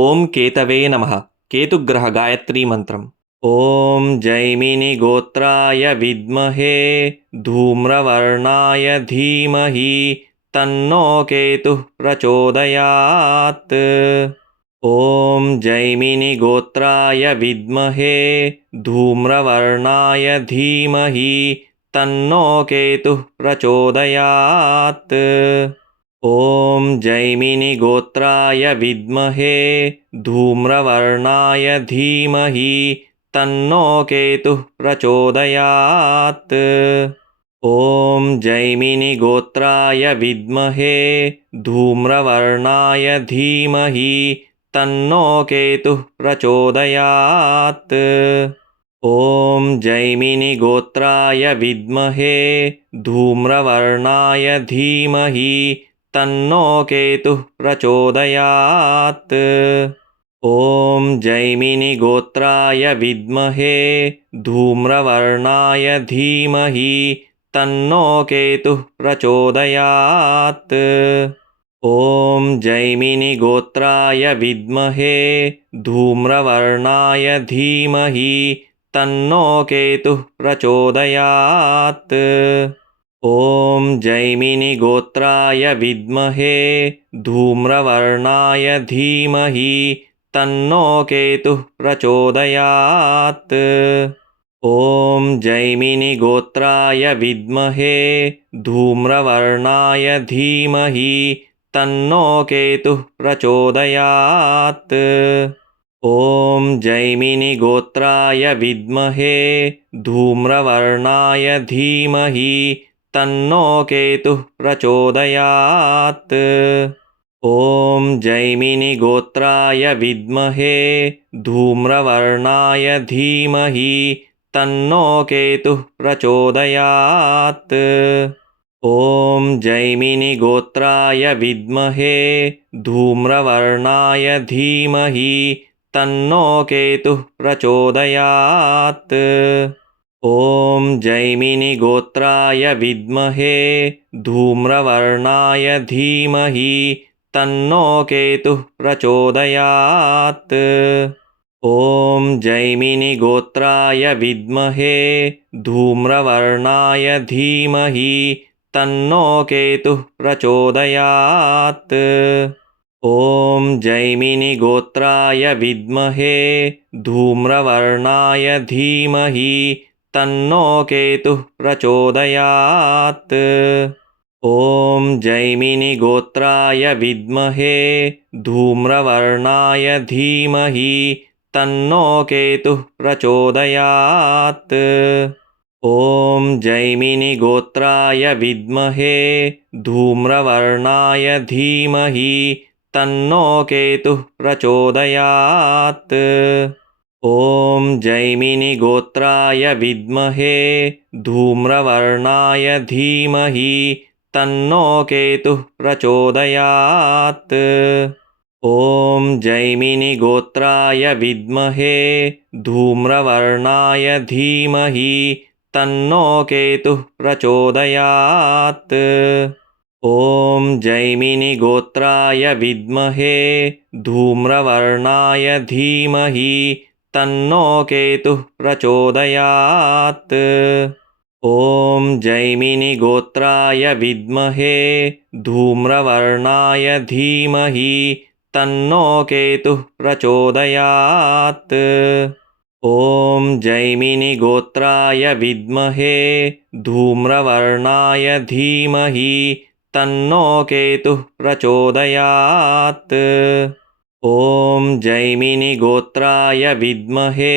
ओम केतवे नमः। केतुग्रह गायत्री मंत्रम्। ओम जैमिनि गोत्राय विद्महे धूम्रवर्णाय धीमहि तन्नो केतुः प्रचोदयात्। ओम जैमिनि गोत्राय विद्महे धूम्रवर्णाय धीमहि तन्नो केतुः प्रचोदयात्। ओम जैमिनि गोत्राय विद्महे धूम्रवर्णाय धीमहि तन्नो केतुः प्रचोदयात्। ओम जैमिनि गोत्राय विद्महे धूम्रवर्णाय धीमहि तन्नो केतुः प्रचोदयात्। ओम जैमिनि गोत्राय विद्महे धूम्रवर्णाय धीमहि तन्नो केतुः प्रचोदयात्। ओम जैमिनि गोत्राय विद्महे धूम्रवर्णाय धीमहि तन्नो केतुः प्रचोदयात्। ओम जैमिनि गोत्राय विद्महे धूम्रवर्णाय धीमहि तन्नो केतुः प्रचोदयात्। ओम जैमिनि गोत्राय विद्महे धूम्रवर्णाय धीमहि तन्नो केतुः प्रचोदयात्। ओम जैमिनि गोत्राय विद्महे धूम्रवर्णाय धीमहि तन्नो केतुः प्रचोदयात्। ओम जैमिनि गोत्राय विद्महे धूम्रवर्णाय धीमहि तन्नो केतुः प्रचोदयात्। ओम जैमिनि गोत्राय विद्महे धूम्रवर्णाय धीमहि तन्नो केतुः प्रचोदयात्। ओम जैमिनि गोत्राय विद्महे धूम्रवर्णाय धीमहि तन्नो केतुः प्रचोदयात्। ओम जैमिनि गोत्राय विद्महे धूम्रवर्णाय धीमहि तन्नो केतुः प्रचोदयात्। ओम जैमिनि गोत्राय विद्महे धूम्रवर्णाय धीमहि तन्नो केतुः प्रचोदयात्। ओम जैमिनि गोत्राय विद्महे धूम्रवर्णाय धीमहि तन्नो केतुः प्रचोदयात्। ओम जैमिनि गोत्राय विद्महे धूम्रवर्णाय धीमहि तन्नो केतुः प्रचोदयात्। ओम जैमिनि गोत्राय विद्महे धूम्रवर्णाय धीमहि तन्नो केतुः प्रचोदयात्। ओम जैमिनि गोत्राय विद्महे धूम्रवर्णाय धीमहि तन्नो केतुः प्रचोदयात्। ओम जैमिनि गोत्राय विद्महे धूम्रवर्णाय धीमहि तन्नो केतुः प्रचोदयात्। ओम जैमिनि गोत्राय विद्महे धूम्रवर्णाय धीमहि तन्नो केतुः प्रचोदयात्। ओम जैमिनि गोत्राय विद्महे धूम्रवर्णाय धीमहि तन्नो केतुः प्रचोदयात्। ओम जैमिनि गोत्राय विद्महे धूम्रवर्णाय धीमहि तन्नो केतुः प्रचोदयात्। ओम जैमिनि गोत्राय विद्महे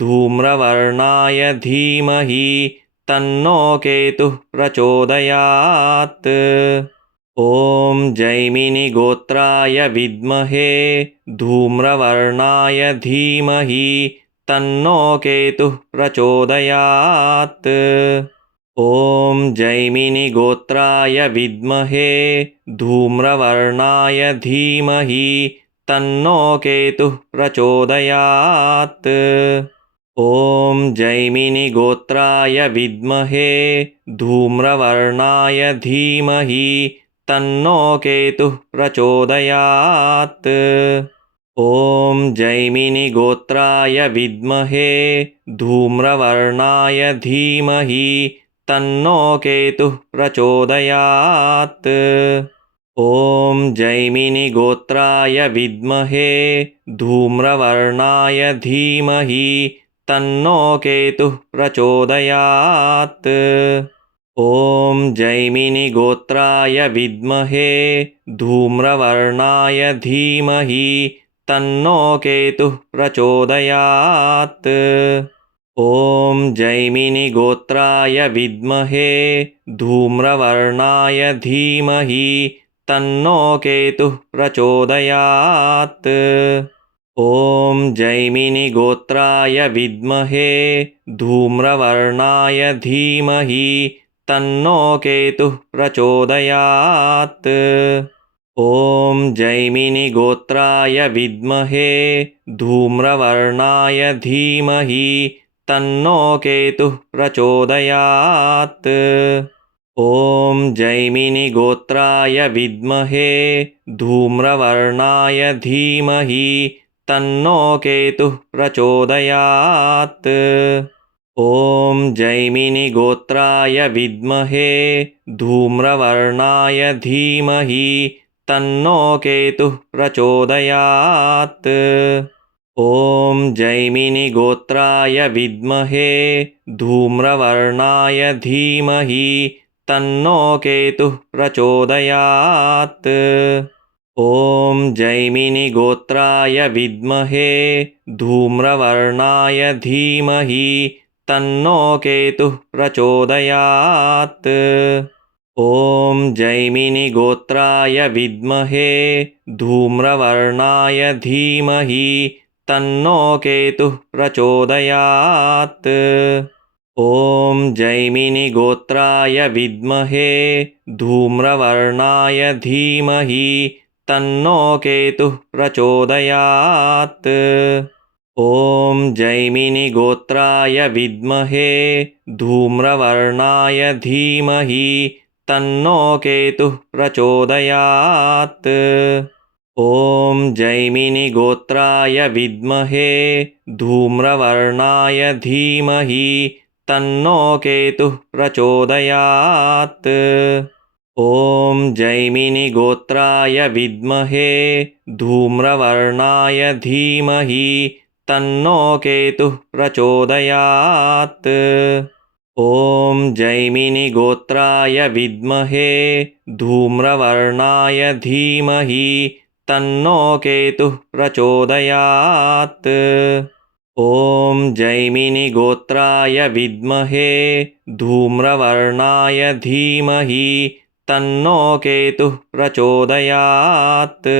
धूम्रवर्णाय धीमहि तन्नो केतुः प्रचोदयात्। ओम जैमिनि गोत्राय विद्महे धूम्रवर्णाय धीमहि तन्नो केतुः प्रचोदयात्। ओम जैमिनि गोत्राय विद्महे धूम्रवर्णाय धीमहि तन्नो केतुः प्रचोदयात्। ओम जैमिनि गोत्राय विद्महे धूम्रवर्णाय धीमहि तन्नो केतुः प्रचोदयात्। ॐ जैमिनिगोत्राय विद्महे धूम्रवर्णाय धीमहि तन्नो केतुः प्रचोदयात्। ॐ जैमिनिगोत्राय विद्महे धूम्रवर्णाय धीमहि तन्नो केतुः प्रचोदयात्। ॐ जैमिनिगोत्राय विद्महे धूम्रवर्णाय धीमहि तन्नो केतुः प्रचोदयात्। ॐ जैमिनिगोत्राय विद्महे धूम्रवर्णाय धीमहि तन्नो केतुः प्रचोदयात्। ॐ जैमिनिगोत्राय विद्महे धूम्रवर्णाय धीमहि तन्नो केतुः प्रचोदयात्। ॐ जैमिनिगोत्राय विद्महे धूम्रवर्णाय धीमहि तन्नो केतुः प्रचोदयात्। ॐ जैमिनिगोत्राय विद्महे धूम्रवर्णाय धीमहि तन्नो केतुः प्रचोदयात्। ॐ जैमिनिगोत्राय विद्महे धूम्रवर्णाय धीमहि तन्नो केतुः प्रचोदयात्। ॐ जैमिनिगोत्राय विद्महे धूम्रवर्णाय धीमहि तन्नो केतुः प्रचोदयात्। ॐ जैमिनिगोत्राय विद्महे धूम्रवर्णाय धीमहि तन्नो केतुः प्रचोदयात्। ॐ जैमिनिगोत्राय विद्महे धूम्रवर्णाय धीमहि तन्नो केतुः प्रचोदयात्। ॐ जैमिनिगोत्राय विद्महे धूम्रवर्णाय धीमहि तन्नो केतुः प्रचोदयात्। ॐ जैमिनिगोत्राय विद्महे धूम्रवर्णाय धीमहि तन्नो केतुः प्रचोदयात्। ॐ जैमिनिगोत्राय विद्महे धूम्रवर्णाय धीमहि तन्नो केतुः प्रचोदयात्। ॐ जैमिनिगोत्राय विद्महे धूम्रवर्णाय धीमहि तन्नो केतुः प्रचोदयात्। ॐ जैमिनिगोत्राय विद्महे धूम्रवर्णाय धीमहि तन्नो केतुः प्रचोदयात्। ॐ जैमिनिगोत्राय विद्महे धूम्रवर्णाय धीमहि तन्नो केतुः प्रचोदयात्।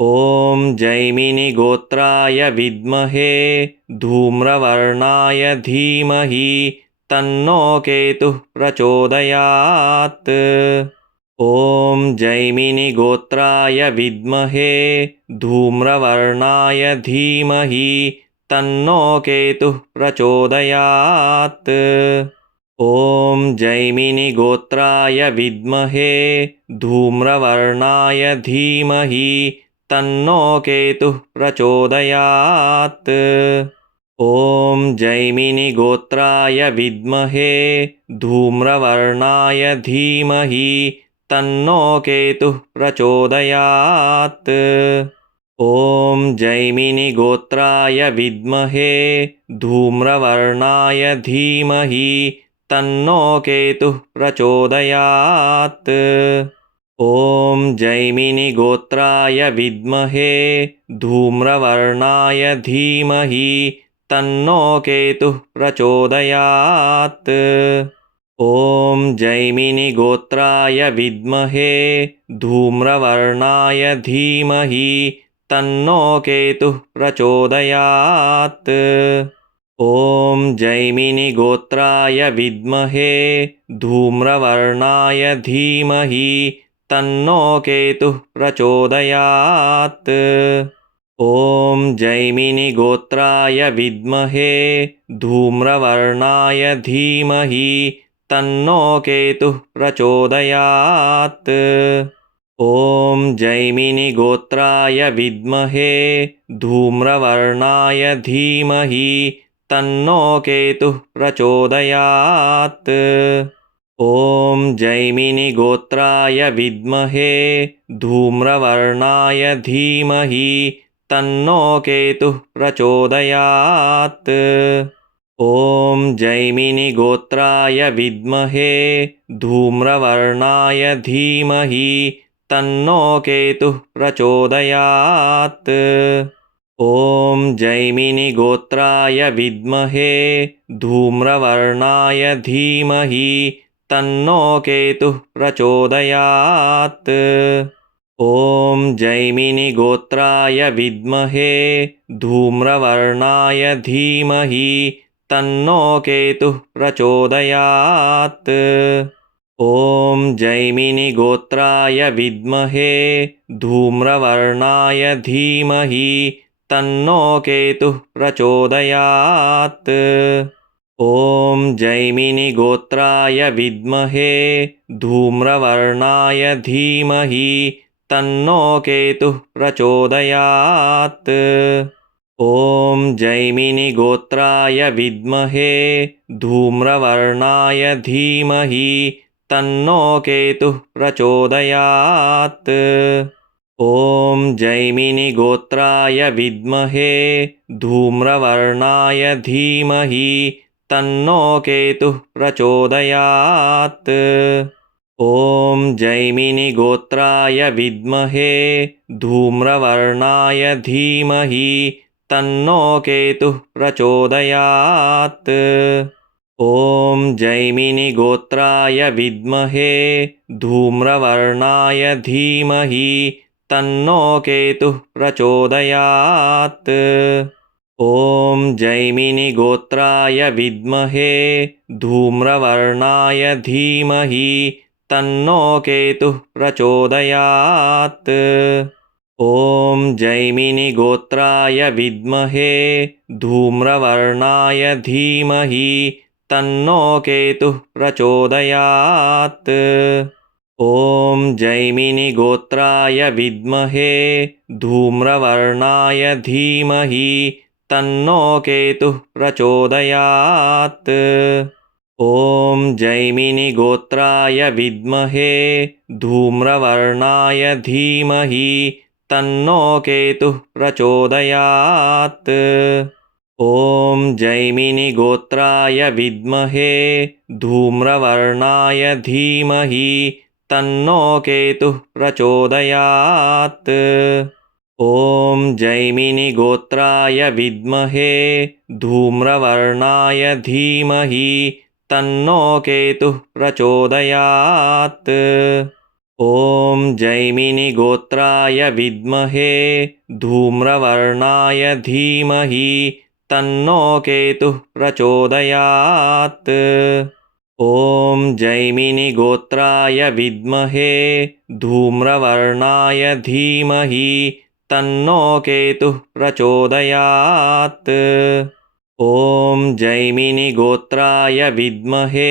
ॐ जैमिनिगोत्राय विद्महे धूम्रवर्णाय धीमहि तन्नो केतुः प्रचोदयात्। ॐ जैमिनिगोत्राय विद्महे धूम्रवर्णाय धीमहि तन्नो केतुः प्रचोदयात्। ॐ जैमिनिगोत्राय विद्महे धूम्रवर्णाय धीमहि तन्नो केतुः प्रचोदयात्। ॐ जैमिनिगोत्राय विद्महे धूम्रवर्णाय धीमहि तन्नो केतुः प्रचोदयात्। ॐ जैमिनिगोत्राय विद्महे धूम्रवर्णाय धीमहि तन्नो केतुः प्रचोदयात्। ॐ जैमिनिगोत्राय विद्महे धूम्रवर्णाय धीमहि तन्नो केतुः प्रचोदयात्। ॐ जैमिनिगोत्राय विद्महे धूम्रवर्णाय धीमहि तन्नो केतुः प्रचोदयात्। ॐ जैमिनिगोत्राय विद्महे धूम्रवर्णाय धीमहि तन्नो केतुः प्रचोदयात्। ॐ जैमिनिगोत्राय विद्महे धूम्रवर्णाय धीमहि तन्नो केतुः प्रचोदयात्। ॐ जैमिनिगोत्राय विद्महे धूम्रवर्णाय धीमहि तन्नो केतुः प्रचोदयात्। ॐ जैमिनिगोत्राय विद्महे धूम्रवर्णाय धीमहि तन्नो केतुः प्रचोदयात्। ॐ जैमिनिगोत्राय विद्महे धूम्रवर्णाय धीमहि तन्नो केतुः प्रचोदयात्। ॐ जैमिनिगोत्राय विद्महे धूम्रवर्णाय धीमहि तन्नो केतुः प्रचोदयात्। ॐ जैमिनिगोत्राय विद्महे धूम्रवर्णाय धीमहि तन्नो केतुः प्रचोदयात्। ॐ जैमिनिगोत्राय विद्महे धूम्रवर्णाय धीमहि तन्नो केतुः प्रचोदयात्। ॐ जैमिनिगोत्राय विद्महे धूम्रवर्णाय धीमहि तन्नो केतुः प्रचोदयात्। ॐ जैमिनिगोत्राय विद्महे धूम्रवर्णाय धीमहि तन्नो केतुः प्रचोदयात्। ॐ जैमिनिगोत्राय विद्महे धूम्रवर्णाय धीमहि तन्नो केतुः प्रचोदयात्। ॐ जैमिनिगोत्राय विद्महे धूम्रवर्णाय धीमहि तन्नो केतुः प्रचोदयात्। ॐ जैमिनिगोत्राय विद्महे धूम्रवर्णाय धीमहि तन्नो केतुः प्रचोदयात्। ॐ जैमिनिगोत्राय विद्महे धूम्रवर्णाय धीमहि तन्नो केतुः प्रचोदयात्। ॐ जैमिनिगोत्राय विद्महे धूम्रवर्णाय धीमहि तन्नो केतुः प्रचोदयात्। ॐ जैमिनिगोत्राय विद्महे धूम्रवर्णाय धीमहि तन्नो केतुः प्रचोदयात्। ॐ जैमिनिगोत्राय विद्महे धूम्रवर्णाय धीमहि तन्नो केतुः प्रचोदयात्। ॐ जैमिनिगोत्राय विद्महे धूम्रवर्णाय धीमहि तन्नो केतुः प्रचोदयात्। ॐ जैमिनिगोत्राय विद्महे धूम्रवर्णाय धीमहि तन्नो केतुः प्रचोदयात्। ॐ जैमिनिगोत्राय विद्महे धूम्रवर्णाय धीमहि तन्नो केतुः प्रचोदयात्। ॐ जैमिनिगोत्राय विद्महे धूम्रवर्णाय धीमहि तन्नो केतुः प्रचोदयात्। ॐ जैमिनिगोत्राय विद्महे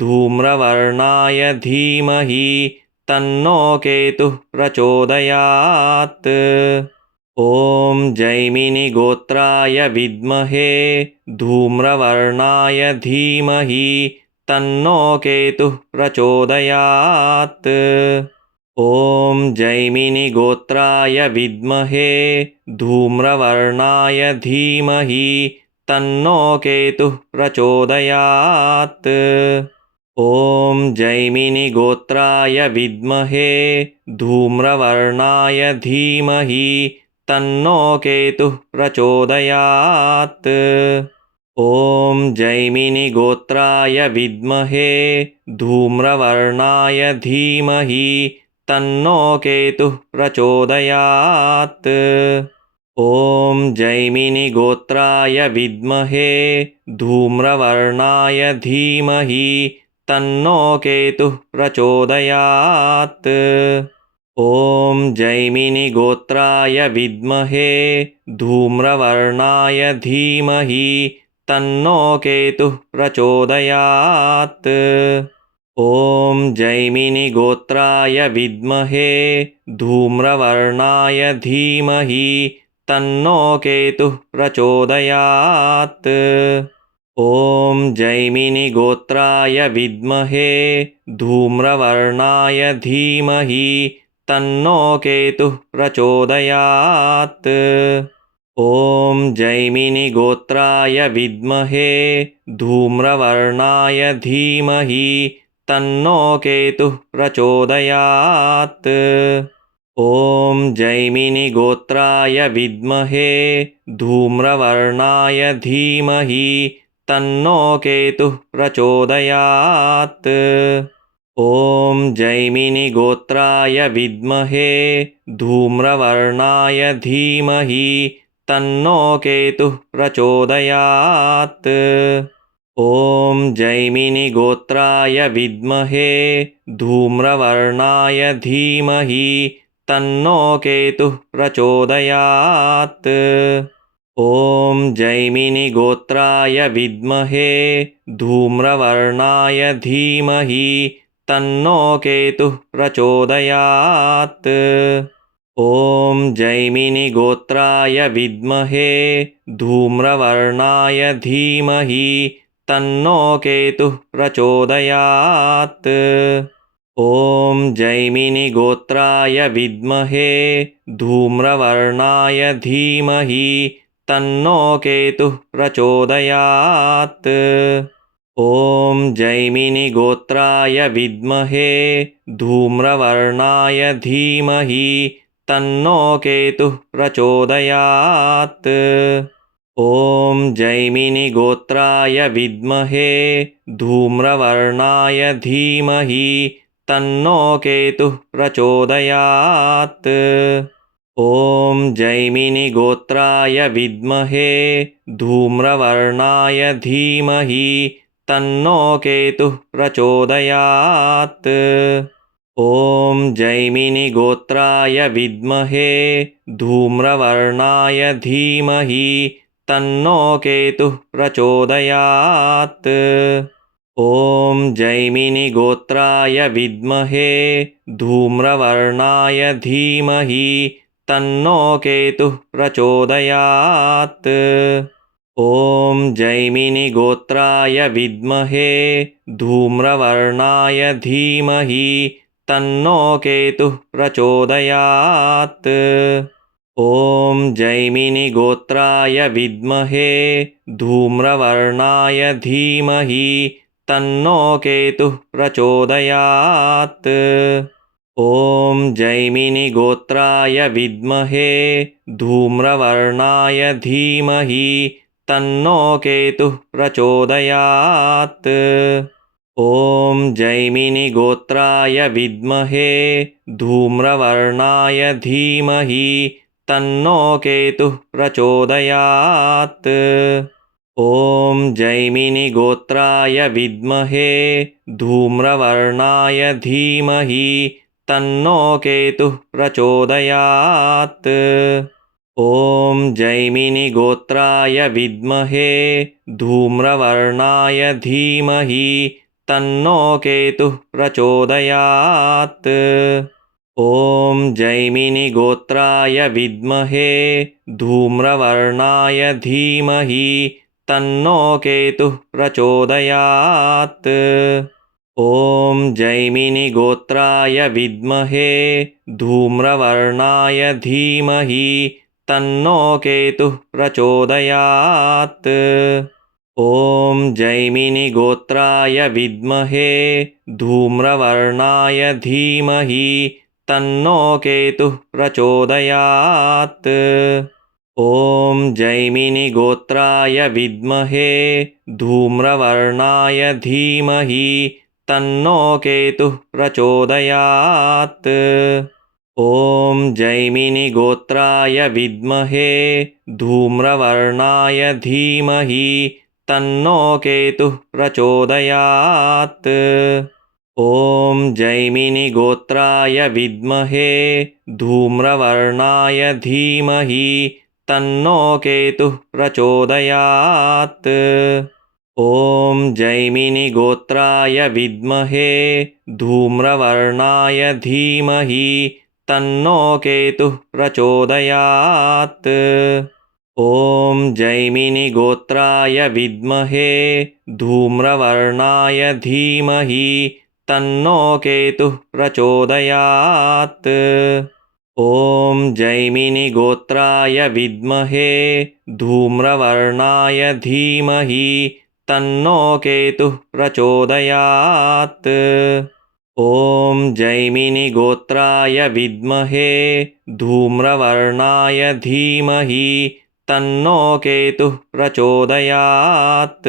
धूम्रवर्णाय धीमहि तन्नो केतुः प्रचोदयात्। ॐ जैमिनिगोत्राय विद्महे धूम्रवर्णाय धीमहि तन्नो केतुः प्रचोदयात्। ॐ जैमिनिगोत्राय विद्महे धूम्रवर्णाय धीमहि तन्नो केतुः प्रचोदयात्। ॐ जैमिनिगोत्राय विद्महे धूम्रवर्णाय धीमहि तन्नो केतुः प्रचोदयात्। ॐ जैमिनिगोत्राय विद्महे धूम्रवर्णाय धीमहि तन्नो केतुः प्रचोदयात्। ॐ जैमिनिगोत्राय विद्महे धूम्रवर्णाय धीमहि तन्नो केतुः प्रचोदयात्। ॐ जैमिनिगोत्राय विद्महे धूम्रवर्णाय धीमहि तन्नो केतुः प्रचोदयात्। ॐ जैमिनिगोत्राय विद्महे धूम्रवर्णाय धीमहि तन्नो केतुः प्रचोदयात्। ॐ जैमिनिगोत्राय विद्महे धूम्रवर्णाय धीमहि तन्नो केतुः प्रचोदयात्। ॐ जैमिनिगोत्राय विद्महे धूम्रवर्णाय धीमहि तन्नो केतुः प्रचोदयात्। ॐ जैमिनिगोत्राय विद्महे धूम्रवर्णाय धीमहि तन्नो केतुः प्रचोदयात्। ॐ जैमिनिगोत्राय विद्महे धूम्रवर्णाय धीमहि तन्नो केतुः प्रचोदयात्। ॐ जैमिनिगोत्राय विद्महे धूम्रवर्णाय धीमहि तन्नो केतुः प्रचोदयात्। ॐ जैमिनिगोत्राय विद्महे धूम्रवर्णाय धीमहि तन्नो केतुः प्रचोदयात्। ॐ जैमिनिगोत्राय विद्महे धूम्रवर्णाय धीमहि तन्नो केतुः प्रचोदयात्। ॐ जैमिनिगोत्राय विद्महे धूम्रवर्णाय धीमहि तन्नो केतुः प्रचोदयात्। ॐ जैमिनिगोत्राय विद्महे धूम्रवर्णाय धीमहि तन्नो केतुः प्रचोदयात्। ॐ जैमिनिगोत्राय विद्महे धूम्रवर्णाय धीमहि तन्नो केतुः प्रचोदयात्। ॐ जैमिनिगोत्राय विद्महे धूम्रवर्णाय धीमहि तन्नो केतुः प्रचोदयात्। ॐ जैमिनिगोत्राय विद्महे धूम्रवर्णाय धीमहि तन्नो केतुः प्रचोदयात्। ॐ जैमिनिगोत्राय विद्महे धूम्रवर्णाय धीमहि तन्नो केतुः प्रचोदयात्। ॐ जैमिनिगोत्राय विद्महे धूम्रवर्णाय धीमहि तन्नो केतुः प्रचोदयात्। ॐ जैमिनिगोत्राय विद्महे धूम्रवर्णाय धीमहि तन्नो केतुः प्रचोदयात्। ॐ जैमिनिगोत्राय विद्महे धूम्रवर्णाय धीमहि तन्नो केतुः प्रचोदयात्। ॐ जैमिनिगोत्राय विद्महे धूम्रवर्णाय धीमहि तन्नो केतुः प्रचोदयात्। ॐ जैमिनिगोत्राय विद्महे धूम्रवर्णाय धीमहि तन्नो केतुः प्रचोदयात्। ॐ जैमिनिगोत्राय विद्महे धूम्रवर्णाय धीमहि तन्नो केतुः प्रचोदयात्। ॐ जैमिनिगोत्राय विद्महे धूम्रवर्णाय धीमहि तन्नो केतुः प्रचोदयात्। ॐ जैमिनिगोत्राय विद्महे धूम्रवर्णाय धीमहि तन्नो केतुः प्रचोदयात्। ॐ जैमिनिगोत्राय विद्महे धूम्रवर्णाय धीमहि तन्नो केतुः प्रचोदयात्। ॐ जैमिनिगोत्राय विद्महे धूम्रवर्णाय धीमहि तन्नो केतुः प्रचोदयात्। ॐ जैमिनिगोत्राय विद्महे धूम्रवर्णाय धीमहि तन्नो केतुः प्रचोदयात्। ॐ जैमिनिगोत्राय विद्महे धूम्रवर्णाय धीमहि तन्नो केतुः प्रचोदयात्। ॐ जैमिनिगोत्राय विद्महे धूम्रवर्णाय धीमहि तन्नो केतुः प्रचोदयात्। ॐ जैमिनिगोत्राय विद्महे धूम्रवर्णाय धीमहि तन्नो केतुः प्रचोदयात्। ॐ जैमिनिगोत्राय विद्महे धूम्रवर्णाय धीमहि तन्नो केतुः प्रचोदयात्। ॐ जैमिनिगोत्राय विद्महे धूम्रवर्णाय धीमहि तन्नो केतुः प्रचोदयात्। ॐ जैमिनिगोत्राय विद्महे धूम्रवर्णाय धीमहि तन्नो केतुः प्रचोदयात्। ॐ जैमिनिगोत्राय विद्महे धूम्रवर्णाय धीमहि तन्नो केतुः प्रचोदयात्। ॐ जैमिनिगोत्राय विद्महे धूम्रवर्णाय धीमहि तन्नो केतुः प्रचोदयात्।